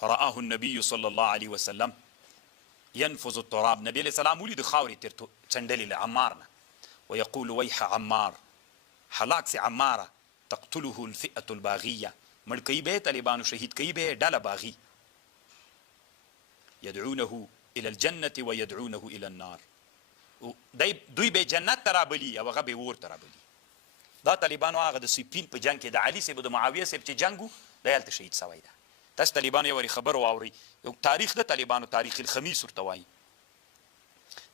فرآه النبي صلى الله عليه وسلم ينفذ التراب. نبي علیہ السلام ولید خاورې تر څنډلې له عمار نه ويقول ويح عمار، هلاک سي عماره، تقتله الفئة الباغیه، مړ کوي به طالبانو، شهید کوي به ډله باغي. يدعونه الى الجنه ويدعونه الى النار، دوی به جنت ته رابلي او هغه به اور ته رابلي. دا طالبانو هغه د صفین په جنګ کې د علي صاحب د معاویه صاحب چې جنګ و دا هلته شهید سوی ده. تاسو طالبانو یو خبر واورئ، یو تاریخ د طالبانو تاریخ الخمیس ورته وایي.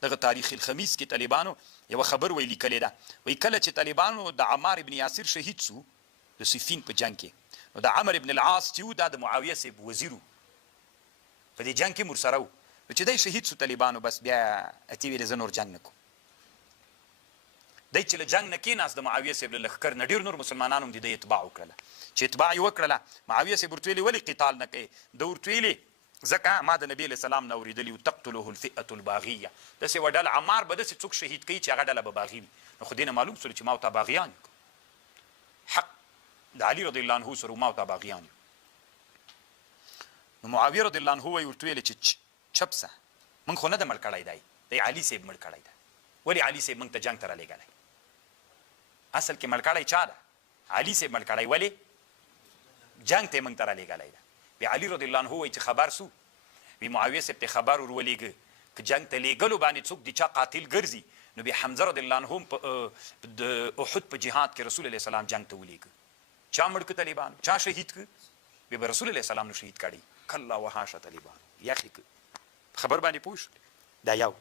دغه تاریخ الخمیس کې طالبانو یو خبر وی لیکلې ده، وایي کله چې طالبانو د عمار ابن یاسر شهید سو د صفین په جنګ کې، نو د عمر ابن العاص چې و دا د معاویه صاحب وزیر و، په دې جنګ کې مرسره و. نو چې دی شهید سو طالبانو بس بیا اتې ویلې زه نور جنګ نه کوم. دی چې له جنګ نه کېناست د معاویه صاحب له لښکر نه ډېر نور مسلمانانو هم د ده اتباع وکړله. چې اتباع یې وکړله معاویه صاحب ورته ویلې ولې قتال نه کوې؟ ده ورته ویلې ځکه ما د نبي علیه السلام نه اورېدلي و تقتله الفئة الباغیه، داسې یوه ډله عمار به داسې څوک شهید کوي چې هغه ډله به باغي وي. نو خو دې نه معلوم سول چې ما ورته باغیان یو، حق د علي رضی الله عنه سره ما ورته باغیان یو. نو معاویه رضی الله عنه وایي ورته ویلې چې چپ سه، موږ خو نه ده مړ کړی دی علي صاحب مړ کړی ده. ولې علي صاحب موږ ته جنګ ته رالیږلی؟ اصل کې مړ کړی چا ده؟ علي صاحب مړ کړی. ولې جنګ ته یې موږ ته رالیږلی ده. بیا علي رضی الله عنه وایي چې خبر سو، وی معاویه صاحب ته خبر ور ولېږه که جنګ ته لیږلو باندې څوک د چا قاتل ګرځي، نو بیا حمزه رضی الله عنه هم د احد په جهاد کې رسول علیه السلام جنګ ته ولېږه. چا مړ که طالبانو؟ چا شهید که؟ بیا به رسول علیه السلام نو شهید کړی. کله وحاشه طالبانو یخې که خبر باندې پوه شول. دا یو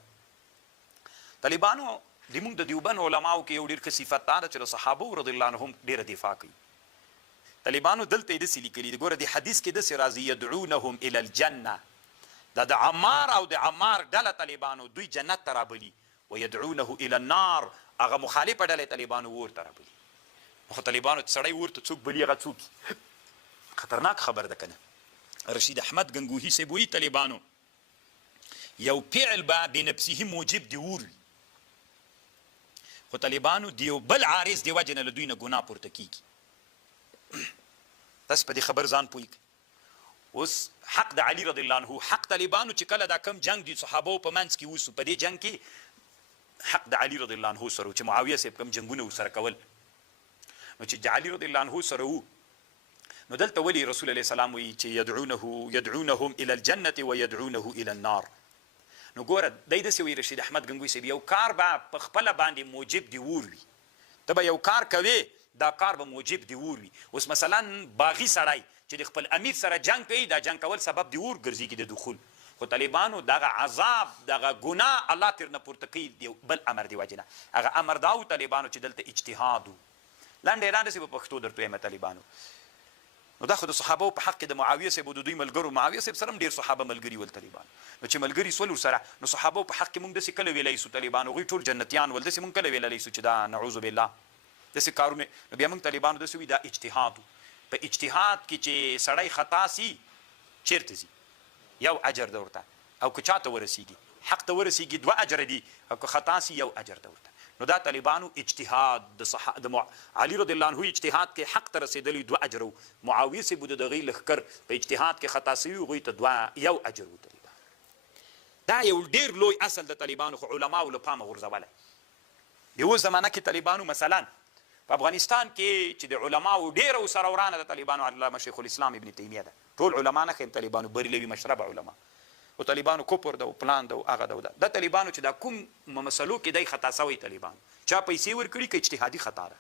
طالبانو زموږ د دیوبند علماو کې یو ډېر ښه صفت دا ده چې د صحابو رضی الله عنهم ډېره دفاع کوي. طالبانو دلته یې داسې لیکلي دي، ګوره د حدیث کې داسې راځي یدعونهم الی الجنه، دا د عمار او د عمار ډله طالبانو دوی جنت ته رابلي، ویدعونه الی النار هغه مخالفه ډله طالبانو اور ته رابلي. خو طالبانو سړی اور ته څوک بلي هغه څوک خطرناک خبر ده که نه. رشید احمد گنگوهی صاحب وایي طالبانو یو فعل به بنفسه موجب د اور وي، خو طالبانو د یو بل عارض د وجې نه له دوی نه ګناه پورته کېږي. تاسو په دې خبر ځان پوه کړئ. اوس حق د علي رضی الله عنه، حق طالبانو چې کله دا کم جنګ د صحابو په منځ کې وسو، په دې جنګ کې حق د علي رضی الله عنه سره و چې معاویه صاحب کم جنګونه ورسره کول، نو چې د علي رضی الله عنه سره و، نو دلته ولې رسول علیه السلام وایي چې یدعونهم الی الجنة ویدعونه الی النار. نو ګوره دی داسې وایي رشید احمد گنگوی صاحب یو کار به په خپله باندې موجب د اور وي، ته به یو کار کوې دا کار به موجب د اور وي. اوس مثلا باغي سړی چې د خپل امیر سره جنګ کوي، دا جنګ کول سبب د اور ګرځېږي د دخول، خو طالبانو دغه عذاب دغه ګناه الله ترې نه پورته کوي د بل امر د وجې نه. هغه امر دا و طالبانو چې دلته اجتهاد و. لنډې رانډې په پښتو درته وایم طالبانو، نو دا خو د صحابو په حق کې د معاویه صاحب او د دوی ملګرو، معاویه صاحب سره هم ډېر صحابه ملګري ول طالبانو، نو چې ملګري سول ورسره، نو صحابو په حق کې موږ داسې کله ویلی سو طالبانو هغوی ټول جنتیان ول، داسې موږ کله ویلی سو چې دا نعوذ بالله داسې کارونه. نو بیا موږ طالبانو داسې وي دا اجتهاد و. په اجتهاد کې چې سړی خطا سي چیرته ځي؟ یو اجر ده ورته، او که چا ته ورسېږي حق ته ورسېږي 2 اجره دي، او که خطا سي 1 اجر ده ورته. نو دا طالبانو اجتهاد د علي رضی الله عنه اجتهاد کې حق ته رسېدلی 2 اجر و. معاویه صاحب د دغې لښکر په اجتهاد کې خطا سوي هغوی ته 1 اجر و. طالبان دا یو ډېر لوی اصل د طالبانو، خو علماو له پامه غورځولی. د اوس زمانه کې طالبانو مثلا په افغانستان کې چې د علماو ډېره ورسره ورانه د طالبانو علامه شیخ الاسلام ابن تیمیه ده، ټول علما نه ښیم طالبانو بریلوي مشربه علما، او طالبانو کفر ده او پلان ده او هغه ده. دا طالبانو چې دا کوم مسلو کې دی خطا سوی طالبانو چا پیسې ورکړي که اجتهادي خطا ده،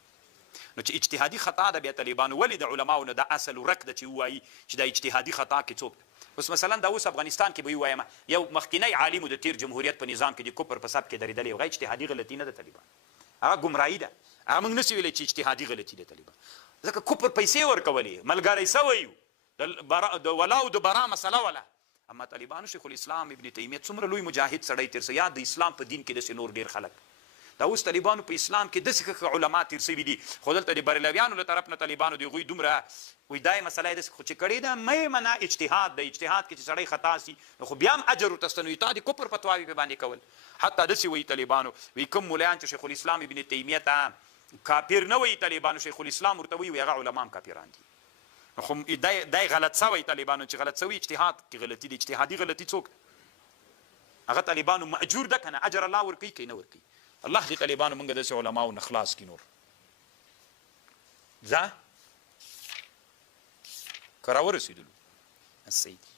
نو چې اجتهادي خطا ده بیا طالبانو ولې د علماو نه دا اصل ورک ده چې ووایي چې دا اجتهادي خطا کې څوک. اوس مثلا دا اوس افغانستان کې به ووایم یو مخکینی عالم د تیر جمهوریت په نظام کې د کفر په سب کې درېدلی، هغه اجتهادي غلطي نه ده طالبان، هغه ګمراهي ده. هغه موږ نسو ویلی چې اجتهادي غلطي ده طالبان، ځکه کفر پیسې ورکولې ملګری سوی و د ولا او د برا مسله وله. اما طالبانو شیخ الاسلام ابن تیمیه څومره لوی مجاهد سړی تېر سوی، یا د اسلام په دین کې داسې نور ډېر خلک. دا اوس طالبانو په اسلام کې داسې ښه علما تېر سوي دي، خو دلته د بریلویانو له طرف نه طالبانو د هغوی دومره وایي دا یې مسله یې داسې خو چې کړې ده مه یې منه اجتهاد ده، اجتهاد کې چې سړی خطا سي خو بیا هم اجر ورته شته، نو تا د کفر فتواوې پې باندې کول. حتی داسې وایي طالبانو، وایي کوم ملیان چې شیخ الاسلام ابن تیمیه ته کافر نه وایي طالبانو، شیخ الاسلام ورته وایي هغه علما هم کافران دي. خو دای غلط سوی طالبانو چې غلط سوی اجتهاد کې غلطي دي اجتهادي غلطي څوک هغه طالبانو مأجور ده که نه اجر الله ورکوي که نه ورکوي الله دې طالبانو موږ داسې علماو نه خلاص کړي نور ځه که راورسېدلو صحیح